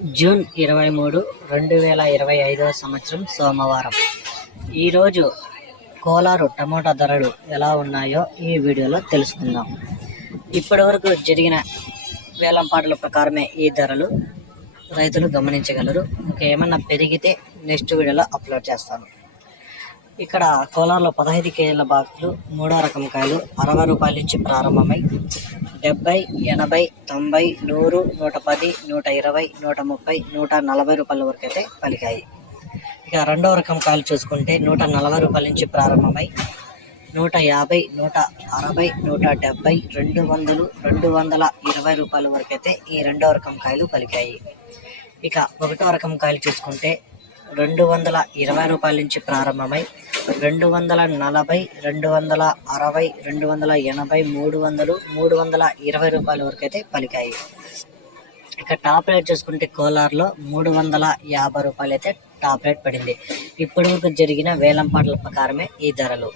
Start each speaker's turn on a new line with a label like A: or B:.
A: June ఇరవై మూడు రెండు వేల ఇరవై ఐదవ సంవత్సరం సోమవారం. ఈరోజు కోలారు టమోటా ధరలు ఎలా ఉన్నాయో ఈ వీడియోలో తెలుసుకుందాం. ఇప్పటివరకు జరిగిన వేలంపాటల ప్రకారమే ఈ ధరలు రైతులు గమనించగలరు. ఇంకా ఏమన్నా పెరిగితే నెక్స్ట్ వీడియోలో అప్లోడ్ చేస్తాను. ఇక్కడ కోలార్లో పదహైదు కేజీల బాక్సులు మూడో రకం కాయలు అరవై రూపాయలు ఇచ్చి ప్రారంభమై డెబ్బై ఎనభై తొంభై నూరు నూట పది నూట ఇరవై నూట ముప్పై నూట నలభై రూపాయల వరకు అయితే పలికాయి. ఇక రెండవ రకం కాయలు చూసుకుంటే నూట నలభై రూపాయల నుంచి ప్రారంభమై నూట యాభై నూట అరవై నూట డెబ్బై రెండు వందలు రెండు వందల ఇరవై రూపాయల వరకు అయితే ఈ రెండవ రకం కాయలు పలికాయి. ఇక ఒకటో రకం కాయలు చూసుకుంటే రెండు వందల ఇరవై రూపాయల నుంచి ప్రారంభమై రెండు వందల నలభై రెండు వందల అరవై రెండు వందల ఎనభై మూడు వందలు మూడు వందల ఇరవై రూపాయల వరకు అయితే పలికాయి. ఇక టాప్ రేట్ చూసుకుంటే కోలార్లో మూడు వందల యాభై రూపాయలు అయితే టాప్ రేట్ పడింది. ఇప్పటి వరకు జరిగిన వేలంపాట్ల ప్రకారమే ఈ ధరలు.